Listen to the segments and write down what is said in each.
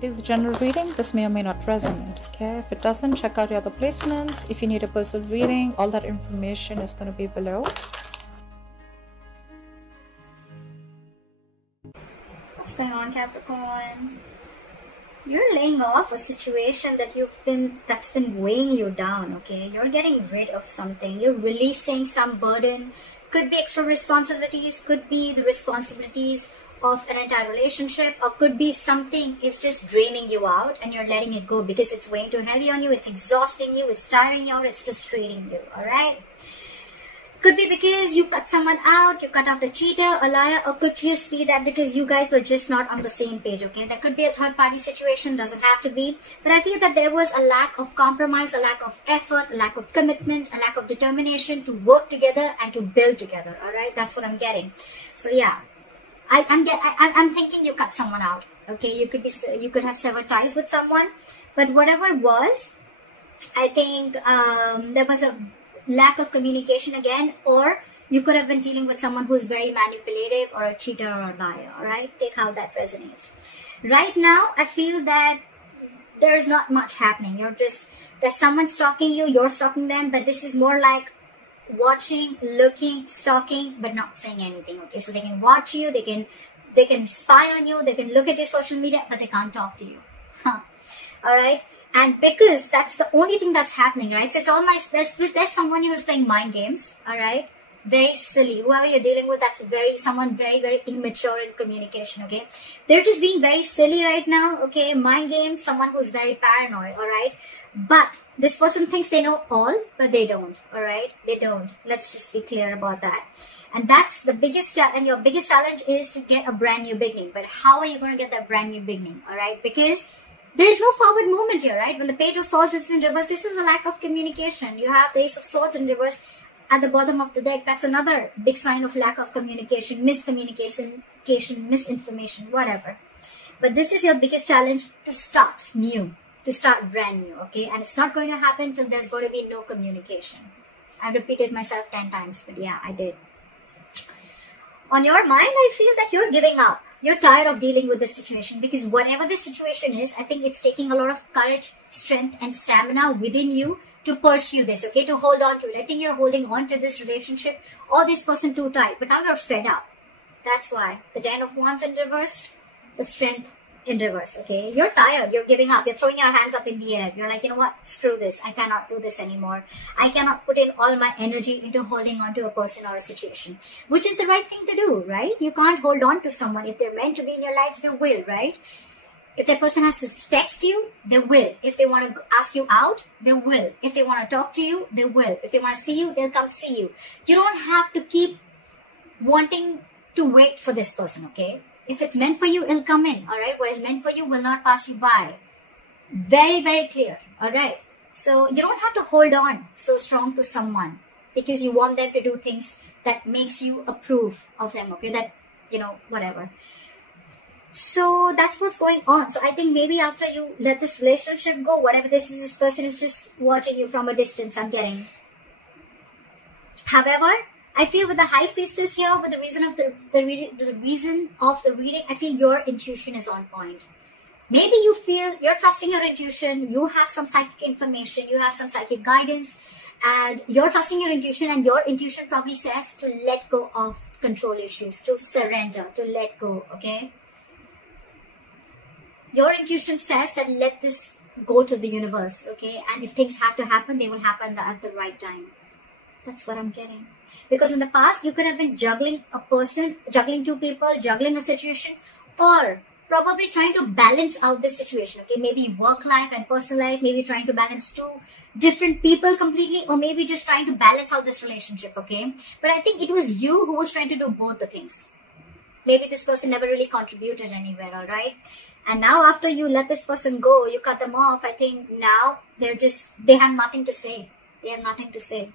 It is a general reading. This may or may not resonate. Okay, if it doesn't, check out your other placements. If you need a personal reading, all that information is going to be below. What's going on, Capricorn? You're laying off a situation that that's been weighing you down. Okay, you're getting rid of something. You're releasing some burden. Could be extra responsibilities, could be the responsibilities of an entire relationship, or could be something is just draining you out and you're letting it go because it's weighing too heavy on you, it's exhausting you, it's tiring you out, it's frustrating you. All right, could be because you cut someone out, you cut out a cheater, a liar, or could just be that because you guys were just not on the same page. Okay, there could be a third party situation, doesn't have to be, but I feel that there was a lack of compromise, a lack of effort, a lack of commitment, a lack of determination to work together and to build together. All right, that's what I'm getting. So yeah, I'm thinking you cut someone out. Okay, you could have severed ties with someone, but whatever it was, I think there was a lack of communication again, or you could have been dealing with someone who's very manipulative or a cheater or a liar. All right, take how that resonates. Right now, I feel that there is not much happening. There's someone stalking you, you're stalking them, but this is more like watching, looking, stalking, but not saying anything. Okay, so they can watch you, they can spy on you, they can look at your social media, but they can't talk to you. All right. And because that's the only thing that's happening, right? So it's almost, there's someone who is playing mind games, all right? Very silly. Whoever you're dealing with, that's someone very, very immature in communication, okay? They're just being very silly right now, okay? Mind games, someone who's very paranoid, all right? But this person thinks they know all, but they don't, all right? They don't. Let's just be clear about that. And that's the biggest challenge, and your biggest challenge is to get a brand new beginning. But how are you going to get that brand new beginning, all right? Because there is no forward movement here, right? When the Page of Swords is in reverse, this is a lack of communication. You have the Ace of Swords in reverse at the bottom of the deck. That's another big sign of lack of communication, miscommunication, misinformation, whatever. But this is your biggest challenge, to start new, to start brand new, okay? And it's not going to happen till there's going to be no communication. I've repeated myself 10 times, but yeah, I did. On your mind, I feel that you're giving up. You're tired of dealing with this situation, because whatever the situation is, I think it's taking a lot of courage, strength, and stamina within you to pursue this, okay, to hold on to it. I think you're holding on to this relationship or this person too tight, but now you're fed up. That's why. The Ten of Wands in reverse, the Strength in reverse, okay? You're tired, you're giving up, you're throwing your hands up in the air. You're like, you know what, screw this, I cannot do this anymore. I cannot put in all my energy into holding on to a person or a situation, which is the right thing to do, right? You can't hold on to someone. If they're meant to be in your lives, they will, right? If that person has to text you, they will. If they want to ask you out, they will. If they want to talk to you, they will. If they want to see you, they'll come see you. You don't have to keep wanting to wait for this person, okay? If it's meant for you, it'll come in, all right? What is meant for you will not pass you by. Very, very clear, all right? So you don't have to hold on so strong to someone because you want them to do things that makes you approve of them, okay? That, you know, whatever. So that's what's going on. So I think maybe after you let this relationship go, whatever this is, this person is just watching you from a distance, I'm getting. However, I feel with the High Priestess here, with the reason of the reason of the reading, I feel your intuition is on point. Maybe you feel you're trusting your intuition, you have some psychic information, you have some psychic guidance, and you're trusting your intuition, and your intuition probably says to let go of control issues, to surrender, to let go, okay? Your intuition says that let this go to the universe, okay? And if things have to happen, they will happen at the right time. That's what I'm getting. Because in the past, you could have been juggling a person, juggling two people, juggling a situation, or probably trying to balance out this situation, okay? Maybe work life and personal life, maybe trying to balance two different people completely, or maybe just trying to balance out this relationship, okay? But I think it was you who was trying to do both the things. Maybe this person never really contributed anywhere, all right? And now after you let this person go, you cut them off, I think now they have nothing to say. They have nothing to say.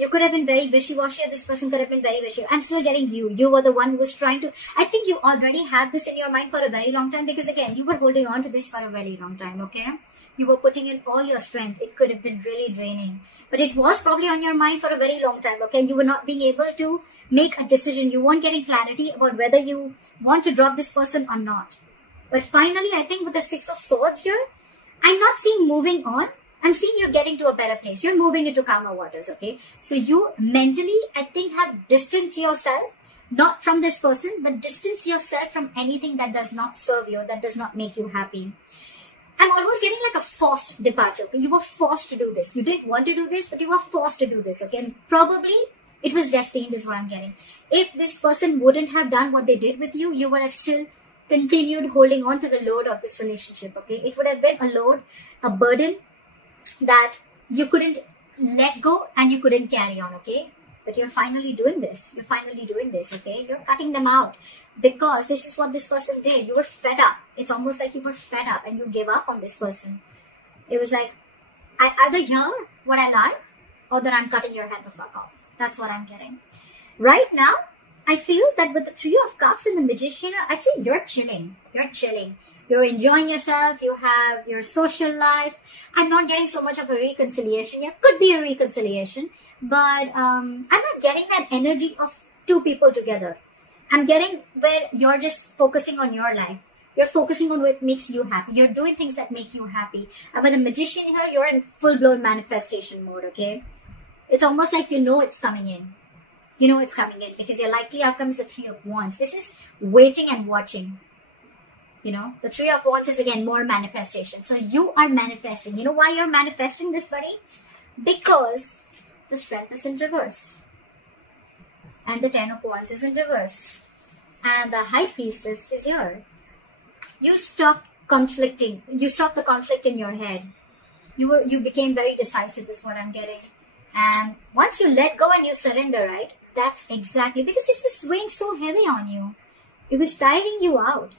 You could have been very wishy-washy, or this person could have been very wishy. I'm still getting you. You were the one who was trying to... I think you already had this in your mind for a very long time, because again, you were holding on to this for a very long time, okay? You were putting in all your strength. It could have been really draining. But it was probably on your mind for a very long time, okay? You were not being able to make a decision. You weren't getting clarity about whether you want to drop this person or not. But finally, I think with the Six of Swords here, I'm not seeing moving on. I'm seeing you're getting to a better place. You're moving into calmer waters, okay? So you mentally, I think, have distanced yourself, not from this person, but distance yourself from anything that does not serve you, that does not make you happy. I'm almost getting like a forced departure. Okay? You were forced to do this. You didn't want to do this, but you were forced to do this, okay? And probably it was destined is what I'm getting. If this person wouldn't have done what they did with you, you would have still continued holding on to the load of this relationship, okay? It would have been a load, a burden that you couldn't let go and you couldn't carry on, okay? But you're finally doing this. You're finally doing this, okay? You're cutting them out because this is what this person did. You were fed up. It's almost like you were fed up and you gave up on this person. It was like, I either hear what I like or that I'm cutting your head the fuck off. That's what I'm getting. Right now, I feel that with the Three of Cups and the Magician, I feel you're chilling. You're chilling. You're enjoying yourself. You have your social life. I'm not getting so much of a reconciliation. There could be a reconciliation, but I'm not getting that energy of two people together. I'm getting where you're just focusing on your life. You're focusing on what makes you happy. You're doing things that make you happy. And with the Magician here, you're in full-blown manifestation mode, okay? It's almost like you know it's coming in. You know it's coming in because your likely outcome is the Three of Wands. This is waiting and watching. You know, the Three of Wands is again more manifestation. So you are manifesting. You know why you're manifesting this, buddy? Because the Strength is in reverse. And the Ten of Wands is in reverse. And the High Priestess is here. You stopped conflicting. You stopped the conflict in your head. You became very decisive is what I'm getting. And once you let go and you surrender, right? That's exactly, because this was weighing so heavy on you. It was tiring you out.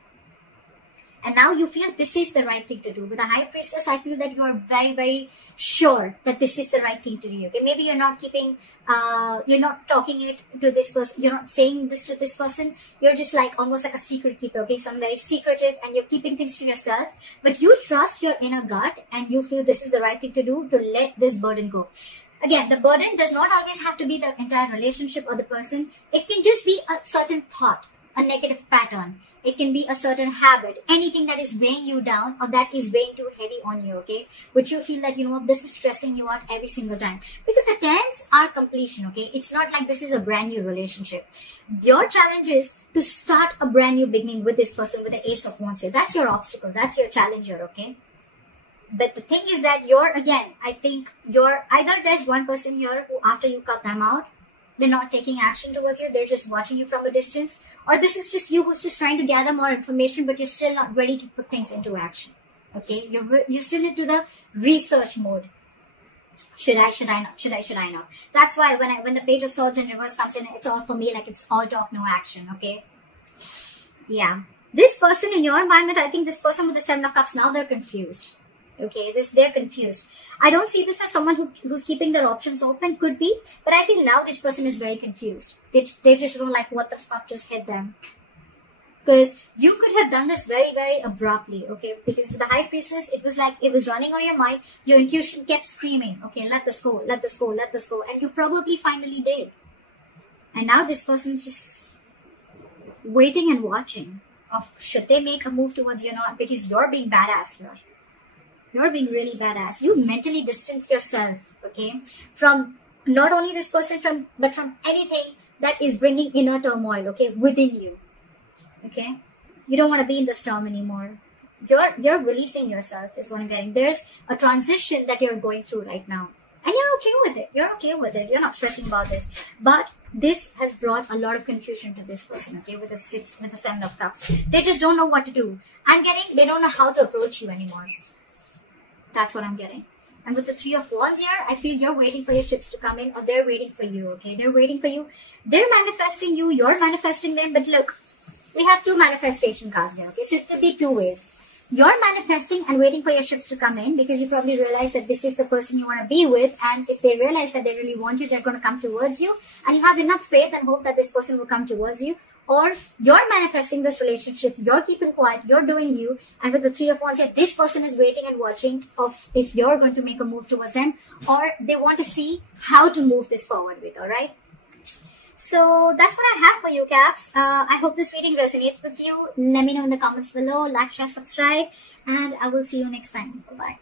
And now you feel this is the right thing to do. With the High Priestess, I feel that you are very, very sure that this is the right thing to do. Okay, maybe you're not keeping, you're not talking it to this person. You're not saying this to this person. You're just like almost like a secret keeper. Okay, some very secretive, and you're keeping things to yourself. But you trust your inner gut, and you feel this is the right thing to do to let this burden go. Again, the burden does not always have to be the entire relationship or the person. It can just be a certain thought, a negative pattern. It can be a certain habit, anything that is weighing you down or that is weighing too heavy on you, okay? Which you feel that, you know, this is stressing you out every single time. Because the tens are completion, okay? It's not like this is a brand new relationship. Your challenge is to start a brand new beginning with this person with the Ace of Wands here. That's your obstacle. That's your challenge here, okay? But the thing is that I think either there's one person here who after you cut them out, they're not taking action towards you. They're just watching you from a distance. Or this is just you who's just trying to gather more information, but you're still not ready to put things into action. Okay? You're still into the research mode. Should I not? That's why when the Page of Swords in reverse comes in, it's all for me like it's all talk, no action. Okay? Yeah. This person in your environment, I think this person with the Seven of Cups, now they're confused. Okay, they're confused. I don't see this as someone who's keeping their options open. Could be, but I feel now this person is very confused. They just don't like what the fuck just hit them. Because you could have done this very, very abruptly, okay? Because with the High Priestess, it was like it was running on your mind. Your intuition kept screaming, okay, let this go, let this go, let this go. And you probably finally did. And now this person's just waiting and watching. Of should they make a move towards you or not? Because you're being badass here. You're being really badass. You mentally distance yourself, okay, from not only this person, but from anything that is bringing inner turmoil, okay, within you, okay. You don't want to be in the storm anymore. You're releasing yourself is what I'm getting. There's a transition that you're going through right now, and you're okay with it. You're okay with it. You're not stressing about this. But this has brought a lot of confusion to this person, okay, with the Seven of Cups. They just don't know what to do. I'm getting they don't know how to approach you anymore. That's what I'm getting. And with the Three of Wands here, I feel you're waiting for your ships to come in, or they're waiting for you, okay? They're waiting for you. They're manifesting you. You're manifesting them. But look, we have two manifestation cards here, okay? So it could be two ways. You're manifesting and waiting for your ships to come in because you probably realize that this is the person you want to be with. And if they realize that they really want you, they're going to come towards you. And you have enough faith and hope that this person will come towards you. Or you're manifesting this relationship, you're keeping quiet, you're doing you, and with the Three of Wands here, this person is waiting and watching of if you're going to make a move towards them, or they want to see how to move this forward with, alright? So that's what I have for you, Caps. I hope this reading resonates with you. Let me know in the comments below. Like, share, subscribe, and I will see you next time. Bye-bye.